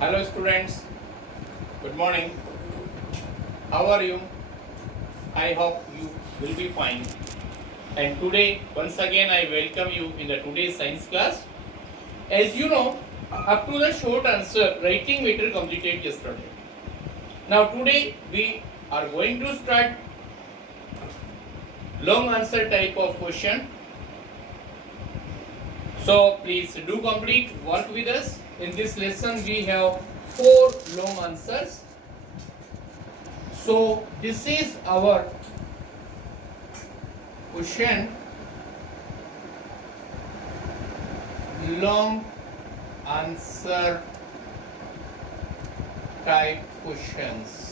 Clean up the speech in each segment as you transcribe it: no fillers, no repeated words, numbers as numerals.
Hello students, good morning. How are you? I hope you will be fine. And today, once again, I welcome you in the today's science class. As you know, up to the short answer writing matter completed yesterday. Now today we are going to start long answer type of question. So please do complete work with us. In this lesson we have 4 long answers. So this is our question, long answer type questions.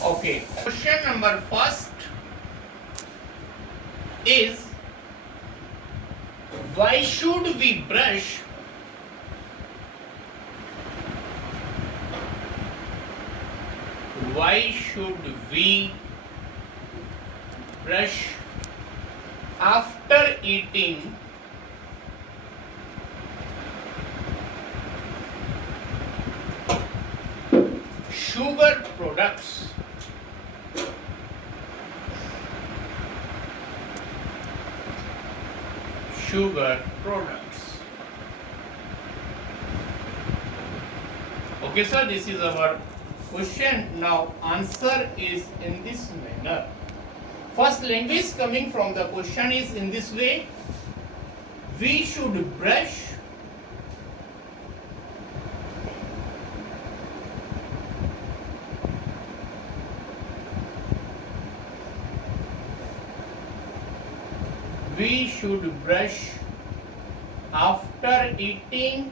Okay, question number first is, why should we brush after eating sugar products? Okay, sir, this is our question. Now answer is in this manner. First language coming from the question is in this way: we should brush after eating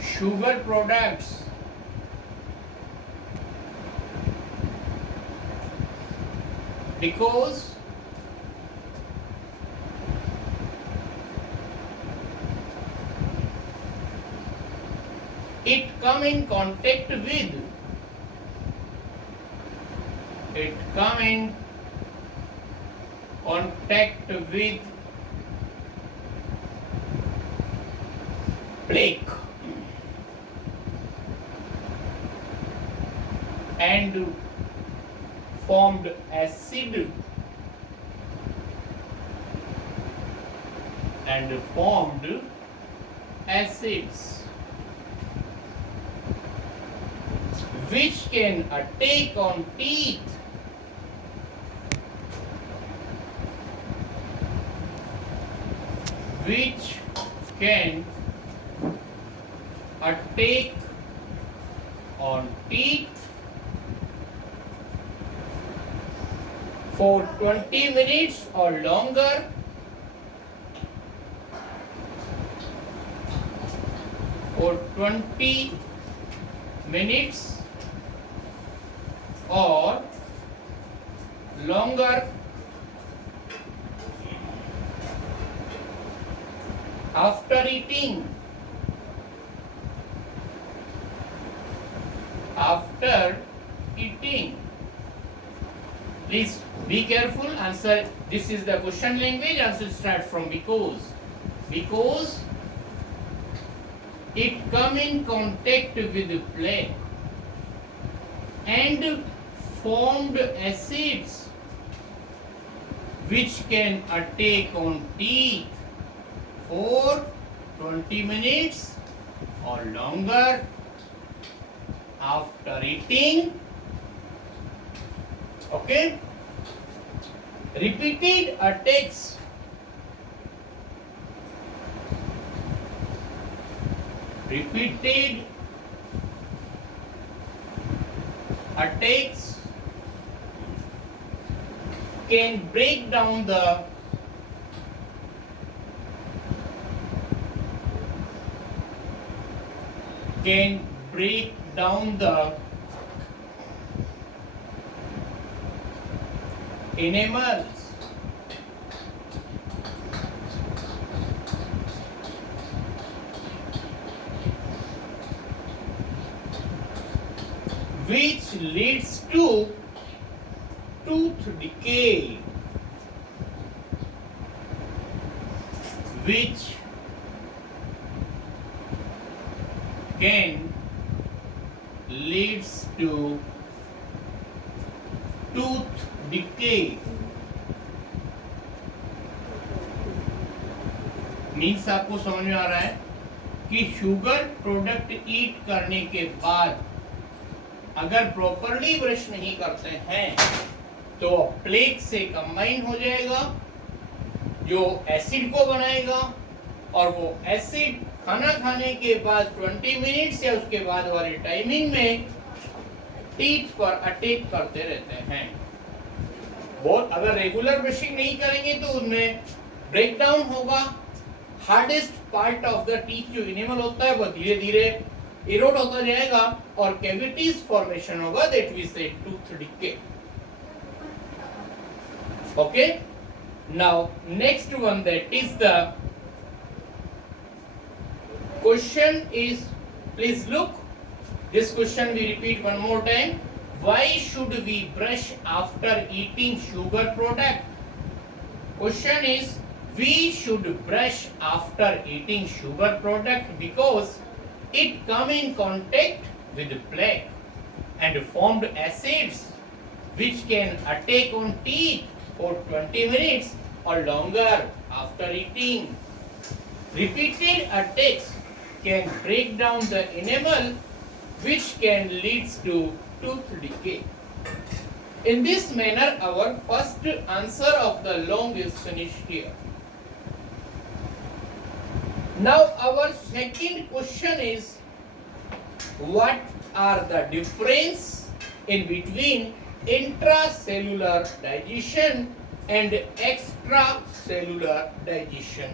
sugar products. Because it come in contact with plaque and formed acids which can attack on teeth, for 20 minutes or longer, or longer after eating Please be careful. Answer, this is the question language. Answer start from because it come in contact with plaque and formed acids which can attack on teeth for 20 minutes or longer after eating. Okay? Repeated attacks can break down the enamels which leads to tooth decay, which can leads to tooth decay. Means आपको समझ में आ रहा है कि sugar product ईट करने के बाद अगर प्रॉपरली ब्रश नहीं करते हैं तो प्लेक से कंबाइन हो जाएगा, जो एसिड को बनाएगा, और वो एसिड खाना खाने के बाद 20 मिनट्स या उसके बाद वाली टाइमिंग में टीथ पर अटैक करते रहते हैं। बहुत अगर रेगुलर ब्रशिंग नहीं करेंगे तो उनमें ब्रेकडाउन होगा, hardest part of the teeth जो इनेमल होता है वो धीरे धीरे इरोड होता जाएगा और कैविटीज फॉर्मेशन होगा, दैट वी से tooth decay. Okay, now next one, that is the question is, please look, this question we repeat one more time. Why should we brush after eating sugar product? Question is, we should brush after eating sugar product because it come in contact with plaque and formed acids which can attack on teeth for 20 minutes or longer after eating. Repeated attacks can break down the enamel, which can lead to tooth decay. In this manner, our first answer of the long is finished here. Now our second question is, what are the difference in between intracellular digestion and extracellular digestion?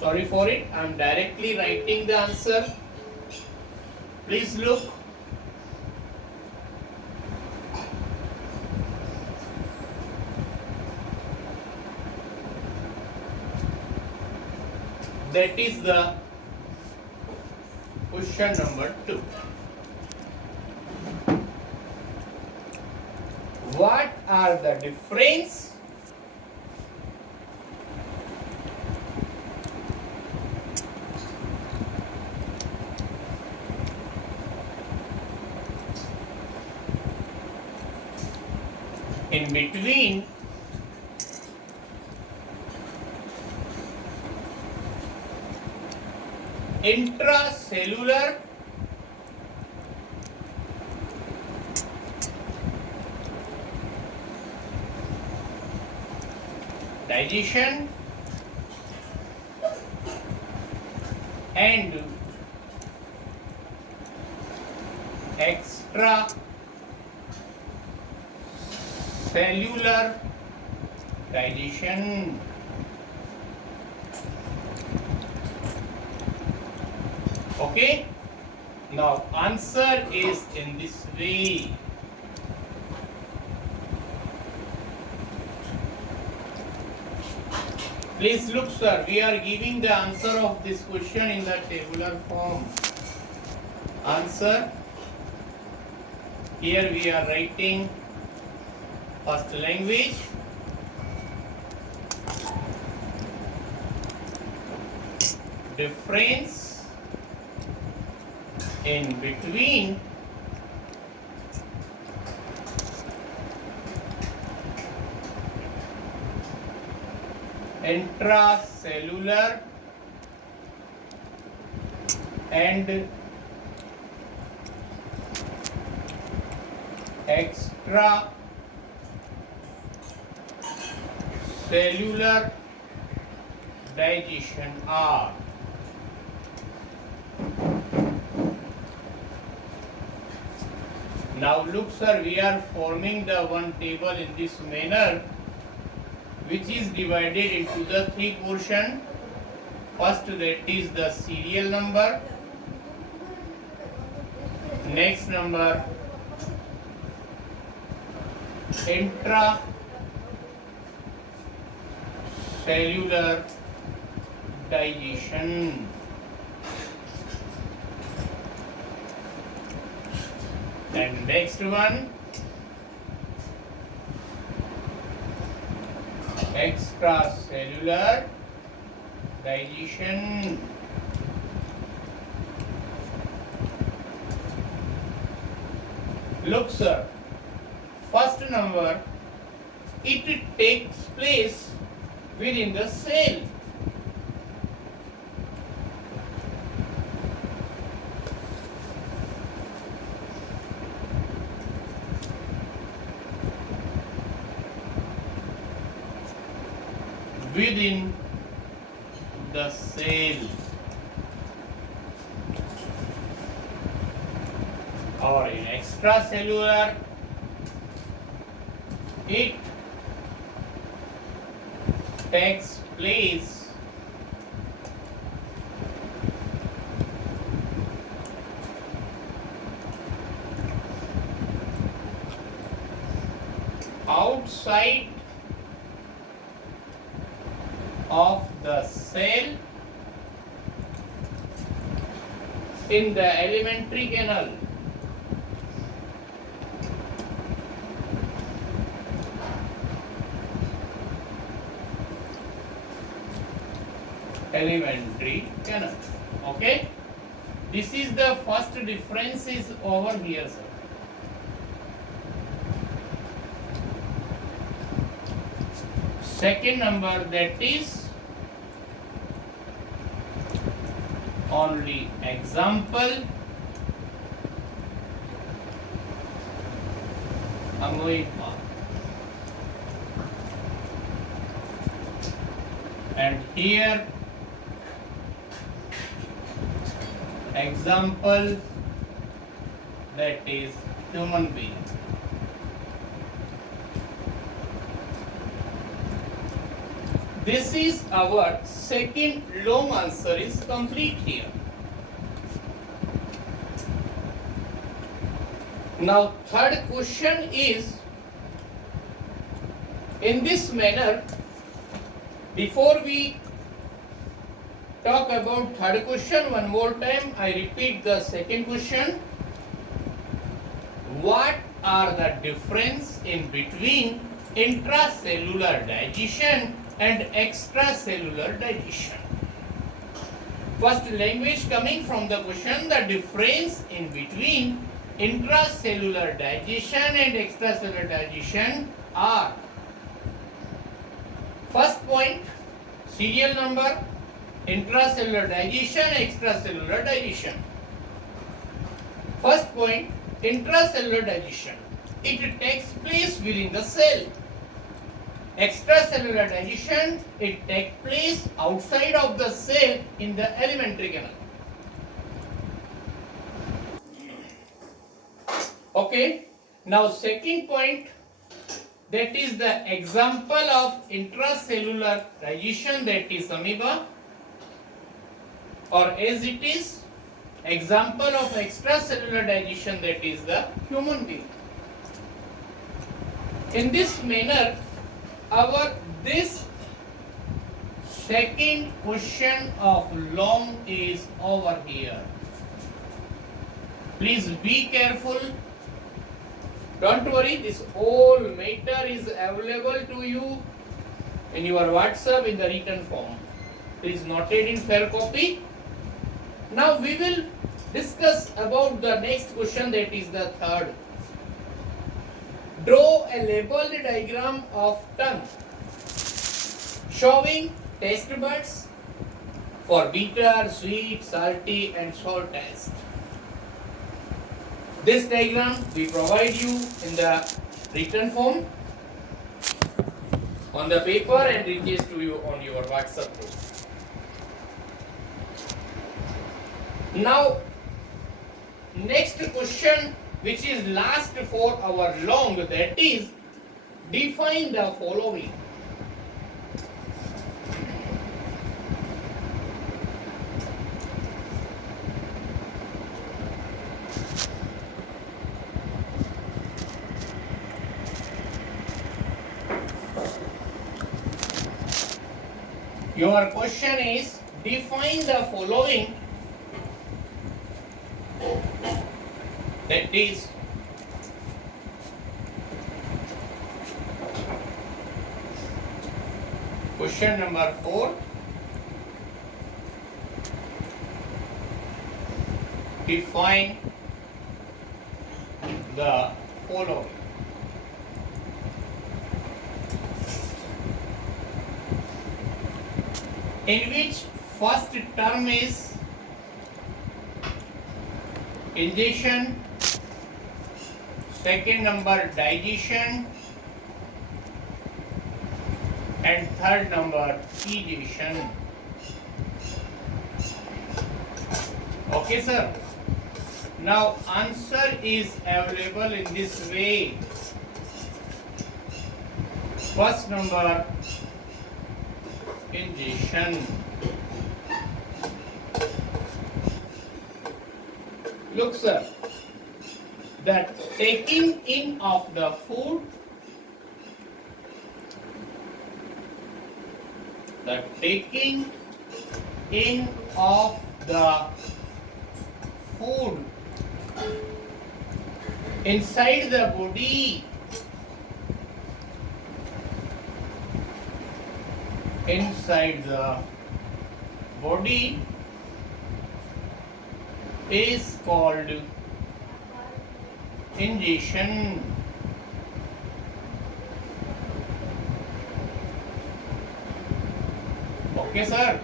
Sorry for it, I am directly writing the answer. Please look. That is the question number 2. What are the difference in between intracellular digestion and extracellular digestion? Okay, now answer is in this way. Please look, sir, we are giving the answer of this question in the tabular form. Answer, here we are writing first language, difference in between intracellular and extracellular digestion are. Now look, sir, we are forming the one table in this manner, which is divided into the 3 portion. First, that is the serial number. Next number, intracellular digestion. And next one, extracellular digestion. Look, sir, first number, it takes place within the cell. Within the cell. Or in extracellular, it takes place outside of the cell in the alimentary canal. Alimentary canal. Okay, this is the first difference is over here, sir. Second number, that is only example, amoeba, and here example, that is human being. This is our second long answer is complete here. Now third question is in this manner. Before we talk about third question, one more time I repeat the second question. What are the difference in between intracellular digestion and extracellular digestion? First language coming from the question, the difference in between intracellular digestion and extracellular digestion are, first point, serial number, intracellular digestion, extracellular digestion. First point, intracellular digestion, it takes place within the cell. Extracellular digestion, it takes place outside of the cell in the alimentary canal. Okay, now second point, that is the example of intracellular digestion, that is amoeba, or as it is example of extracellular digestion, that is the human being. In this manner, our this second question of long is over here. Please be careful. Don't worry, this whole matter is available to you in your WhatsApp in the written form. Please note it in fair copy. Now we will discuss about the next question, that is the third. Draw a labeled diagram of tongue showing taste buds for bitter, sweet, salty and sour taste. This diagram we provide you in the written form on the paper and reaches to you on your WhatsApp group. Now, next question, which is last for our long, that is define the following. Your question is define the following, that is Question number 4. Define the following. In which first term is ingestion, second number digestion, and third number egestion. Okay, sir. Now answer is available in this way. First number ingestion. Look, sir, that taking in of the food, the taking in of the food inside the body, inside the body is called ingestion. Okay, sir.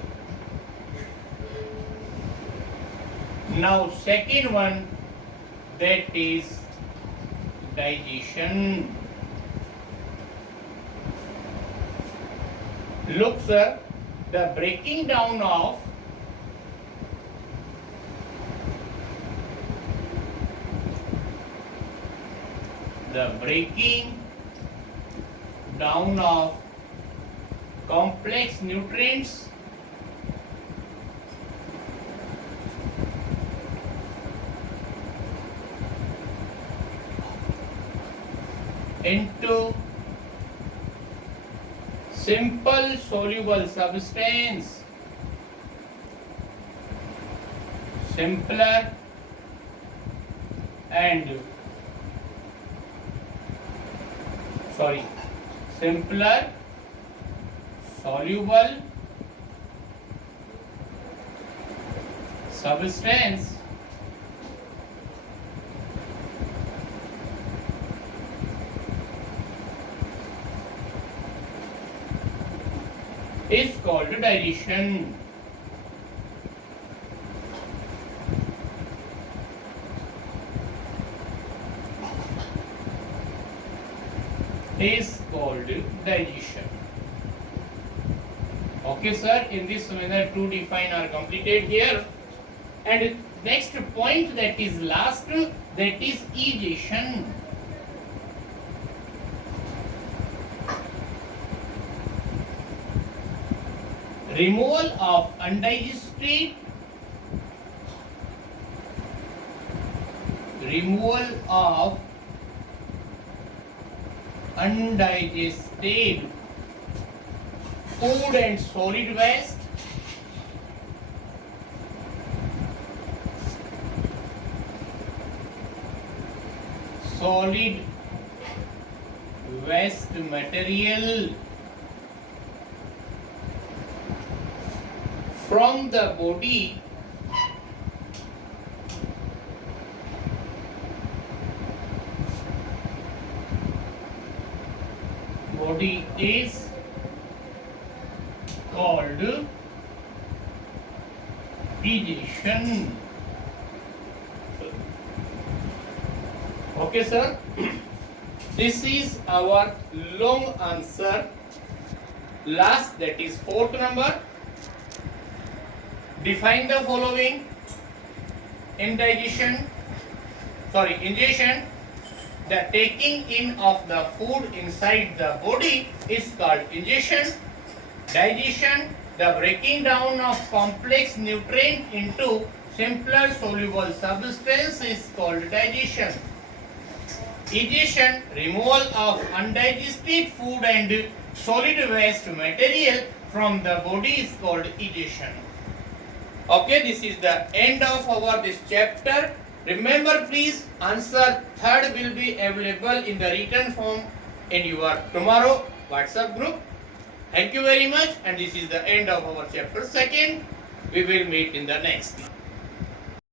Now second one, that is digestion. Look, sir, the breaking down of complex nutrients into simple soluble substance, simpler soluble substance is called digestion. Is called digestion. Okay, sir, in this manner two define are completed here. And next point, that is last, that is egestion. Removal of undigested food and solid waste material from the body is called egestion. Okay, sir. This is our long answer. Last, that is fourth number. Define the following. Ingestion. The taking in of the food inside the body is called ingestion. Digestion, the breaking down of complex nutrient into simpler soluble substance is called digestion. Egestion, removal of undigested food and solid waste material from the body is called egestion. Okay, this is the end of our this chapter. Remember, please, answer third will be available in the written form in your tomorrow WhatsApp group. Thank you very much, and this is the end of our chapter second. We will meet in the next one.